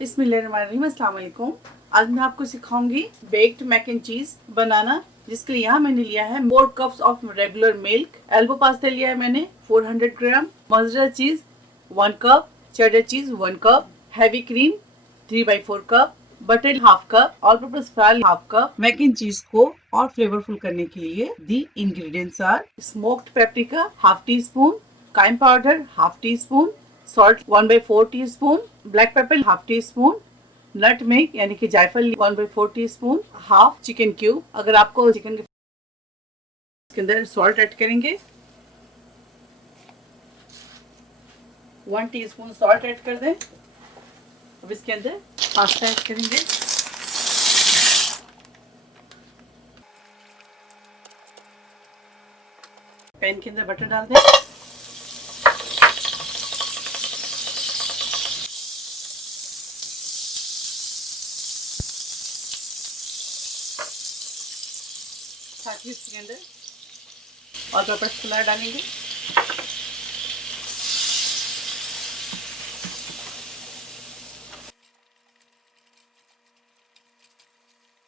बिस्मिल्लाहिर्रहमानिर्रहीम, अस्सलाम वालेकुम। आज मैं आपको सिखाऊंगी बेक्ड मैक एंड चीज बनाना, जिसके लिए यहाँ मैंने लिया है 4 cups of regular milk, elbow pasta लिया है मैंने 400 ग्राम, मोज़रेला चीज 1 cup, cheddar cheese 1 cup, heavy cream 3/4 cup, butter half cup, all purpose flour half cup. Mac and cheese को और फ्लेवरफुल करने के लिए the ingredients are smoked paprika half teaspoon, cayenne powder half teaspoon, salt 1/4 teaspoon, black pepper half teaspoon, nutmeg यानी कि जायफल 1/4 teaspoon, half chicken cube. अगर आपको चिकन के अंदर सॉल्ट ऐड करेंगे, 1 टीस्पून सॉल्ट ऐड कर दें। अब इसके अंदर पास्ता ऐड करेंगे, पैन के अंदर बटर डाल दें, साथ ही इसके अंदर ऑल पर्पस फ्लावर डालेंगे,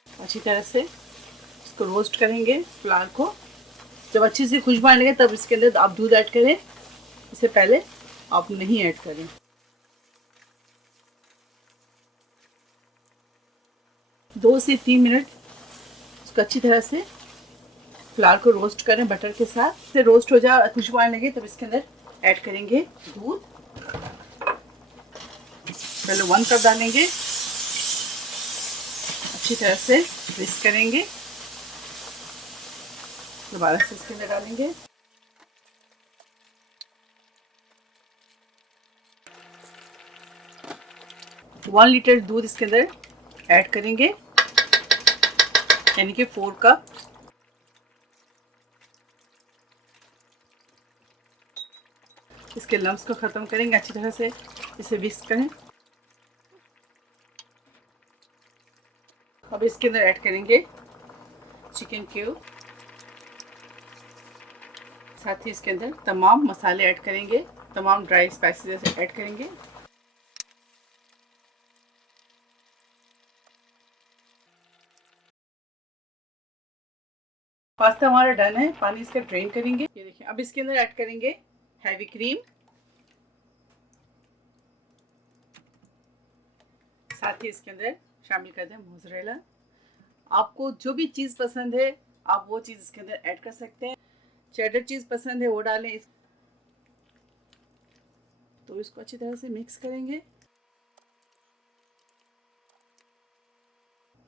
अच्छी तरह से इसको रोस्ट करेंगे फ्लावर को। जब अच्छी सी खुशबू आने लगे तब इसके अंदर आप दूध ऐड करें, इससे पहले आप नहीं ऐड करें। 2 से 3 मिनट इसको अच्छी तरह से फ्लावर को रोस्ट करें बटर के साथ। से रोस्ट हो जाए, खुशबू आने लगे तब इसके अंदर ऐड करेंगे दूध। पहले 1 कप डालेंगे, अच्छी तरह से मिक्स करेंगे, दोबारा से इसके अंदर डालेंगे, वन लीटर दूध इसके अंदर ऐड करेंगे, यानी कि 4 कप। इसके लम्स को ख़त्म करेंगे, अच्छी तरह से इसे मिक्स करें। अब इसके अंदर ऐड करेंगे चिकन क्यूब, साथ ही इसके अंदर तमाम मसाले ऐड करेंगे, तमाम ड्राई स्पाइसेस ऐड करेंगे। पास्ता हमारा डन है, पानी इसका ड्रेन करेंगे। ये देखिए, अब इसके अंदर ऐड करेंगे हैवी क्रीम, साथ ही इसके अंदर शामिल कर दें मोज़रेला। आपको जो भी चीज़ पसंद है आप वो चीज़ इसके अंदर ऐड कर सकते हैं। चेडर चीज़ पसंद है वो डालें। तो इसको अच्छी तरह से मिक्स करेंगे। ये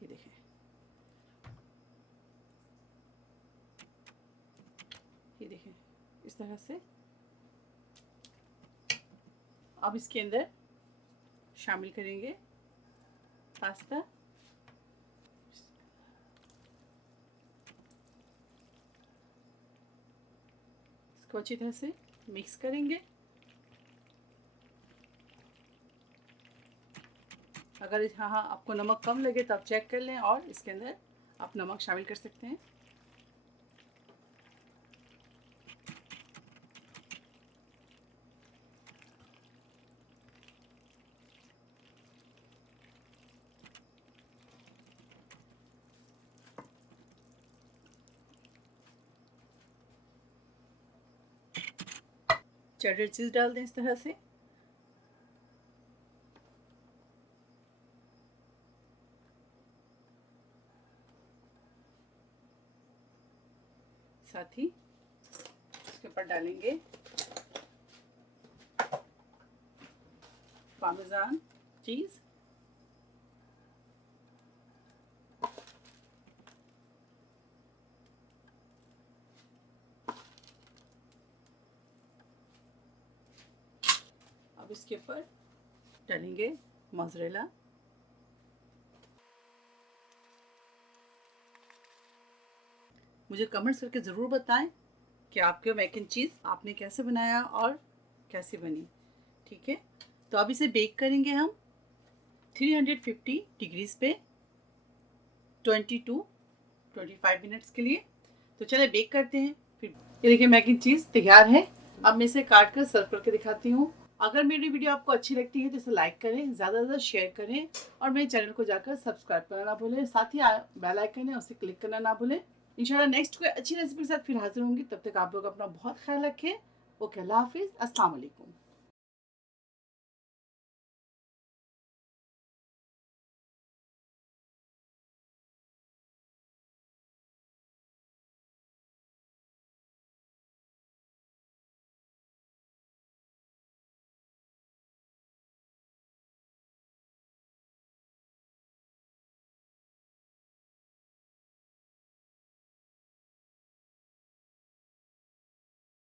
देखें, ये देखें, इस तरह से। अब इसके अंदर शामिल करेंगे पास्ता, इसको अच्छी तरह से मिक्स करेंगे। अगर हाँ आपको नमक कम लगे तो आप चेक कर लें और इसके अंदर आप नमक शामिल कर सकते हैं। चेडर चीज़ डाल दें इस तरह से। साथ ही इसके ऊपर डालेंगे पार्मेजान चीज़, अब इसके ऊपर डालेंगे मोज़रेला। मुझे कमेंट्स करके ज़रूर बताएं कि आपके मैक एंड चीज़ आपने कैसे बनाया और कैसी बनी। ठीक है, तो अब इसे बेक करेंगे हम 350 डिग्रीज पे 20 to 25 मिनट्स के लिए। तो चलिए बेक करते हैं। फिर ये देखिए मैक एंड चीज़ तैयार है। अब मैं इसे काट कर सर्व करके दिखाती हूँ। अगर मेरी वीडियो आपको अच्छी लगती है तो इसे लाइक करें, ज़्यादा से ज़्यादा शेयर करें और मेरे चैनल को जाकर सब्सक्राइब करना ना भूलें। साथ ही बेल आइकन है उसे क्लिक करना ना भूलें। इंशाल्लाह नेक्स्ट कोई अच्छी रेसिपी के साथ फिर हाजिर होंगी। तब तक आप लोग अपना बहुत ख्याल रखें। ओके, अल्लाह हाफिज़, अस्सलाम वालेकुम।